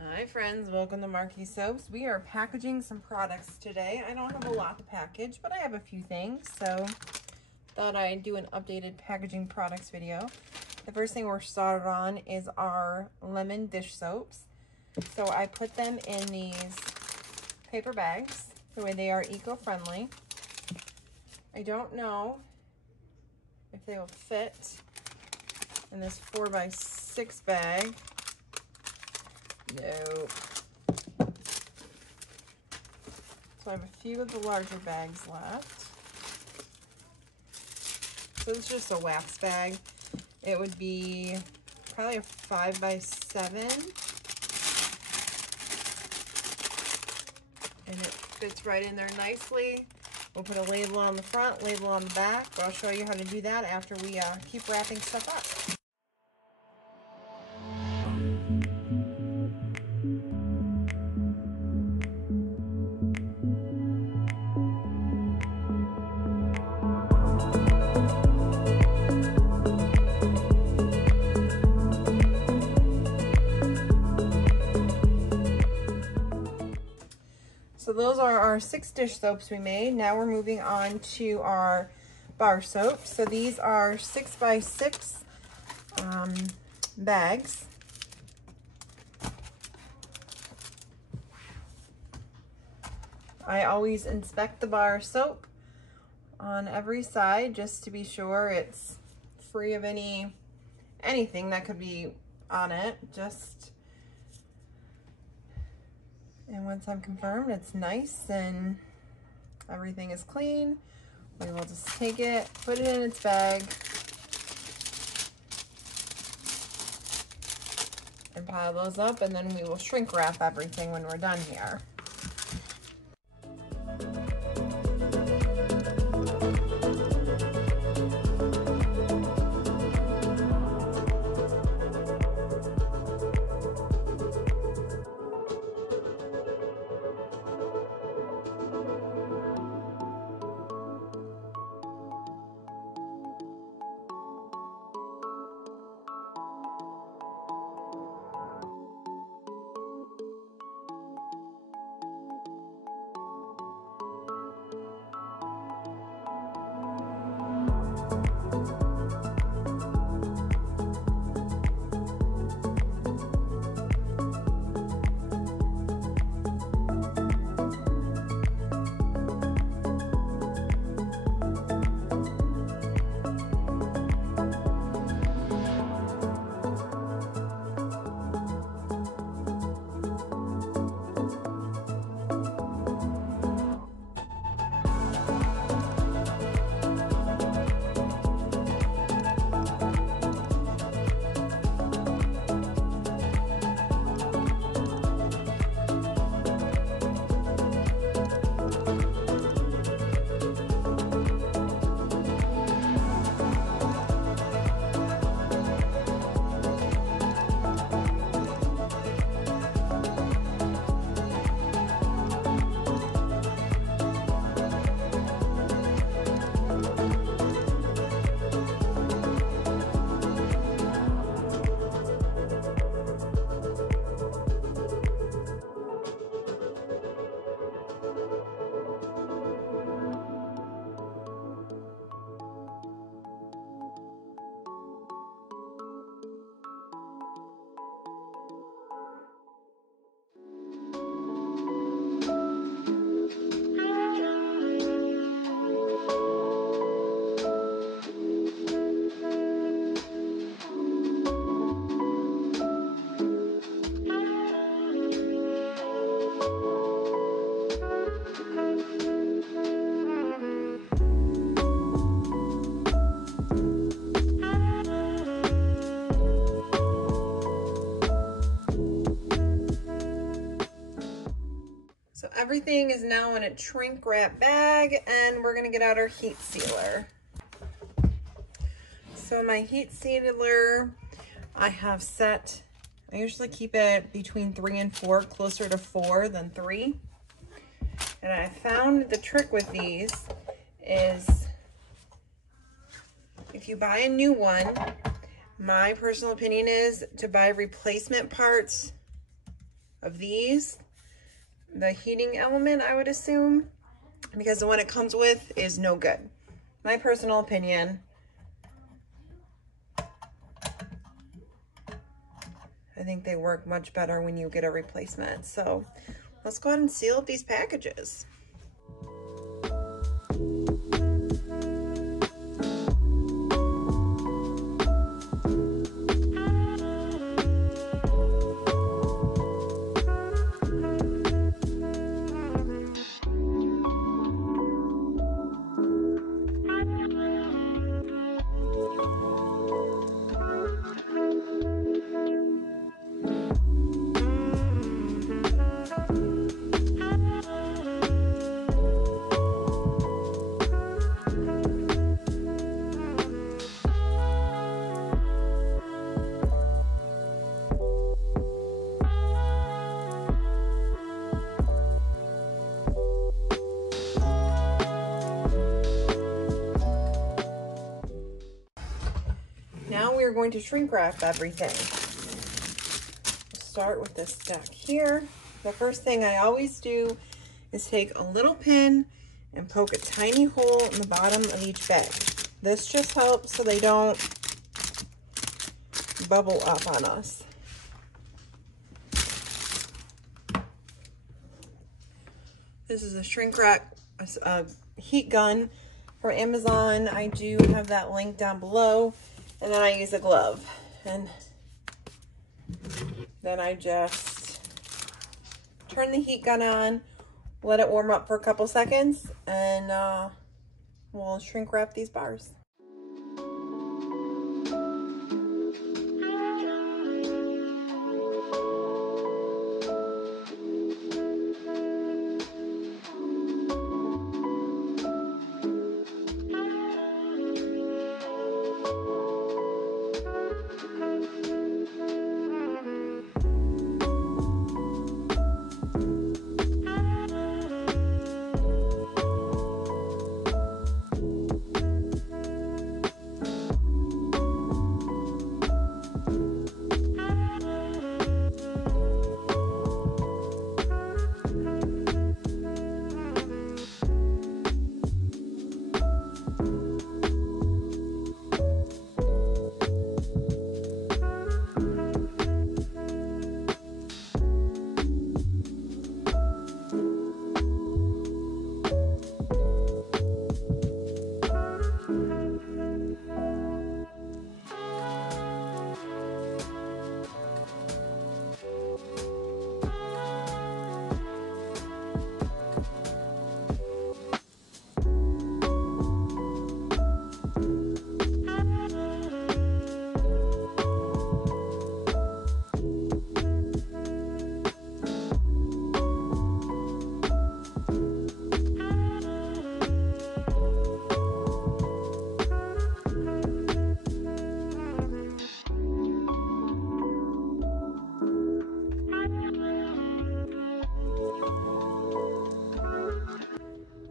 Hi friends, welcome to Marquis Soaps. We are packaging some products today. I don't have a lot to package, but I have a few things, so thought I'd do an updated packaging products video. The first thing we're started on is our lemon dish soaps. So I put them in these paper bags, the way they are eco-friendly. I don't know if they will fit in this 4x6 bag. Nope. So I have a few of the larger bags left. So it's just a wax bag. It would be probably a 5x7. And it fits right in there nicely. We'll put a label on the front, label on the back, but I'll show you how to do that after we keep wrapping stuff up. So those are our 6 dish soaps we made. Now we're moving on to our bar soaps. So these are 6x6 bags. I always inspect the bar soap on every side just to be sure it's free of anything that could be on it. And once I'm confirmed it's nice and everything is clean, we will just take it, put it in its bag, and pile those up, and then we will shrink wrap everything when we're done here. So everything is now in a shrink wrap bag, and we're gonna get out our heat sealer. So my heat sealer, I have set, I usually keep it between 3 and 4, closer to 4 than 3. And I found the trick with these is if you buy a new one, my personal opinion is to buy replacement parts of these, the heating element, I would assume, because the one it comes with is no good. My personal opinion. I think they work much better when you get a replacement. So let's go ahead and seal up these packages. Now we're going to shrink wrap everything. Start with this stack here. The first thing I always do is take a little pin and poke a tiny hole in the bottom of each bag. This just helps so they don't bubble up on us. This is a shrink wrap heat gun from Amazon. I do have that link down below. And then I use a glove, and then I just turn the heat gun on, let it warm up for a couple seconds, and we'll shrink wrap these bars.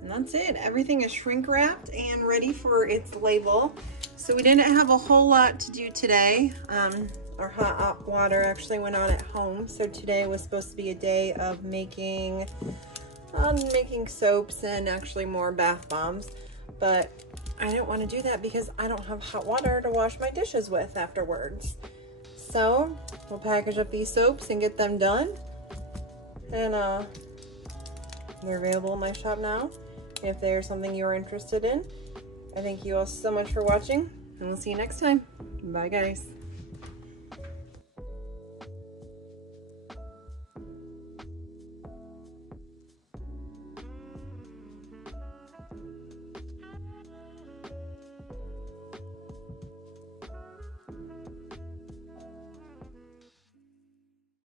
That's it. Everything is shrink wrapped and ready for its label. So we didn't have a whole lot to do today. Our hot water actually went on at home. So today was supposed to be a day of making soaps and actually more bath bombs. But I didn't want to do that because I don't have hot water to wash my dishes with afterwards. So we'll package up these soaps and get them done. And they're available in my shop now if there's something you're interested in. I thank you all so much for watching, and we'll see you next time. Bye, guys.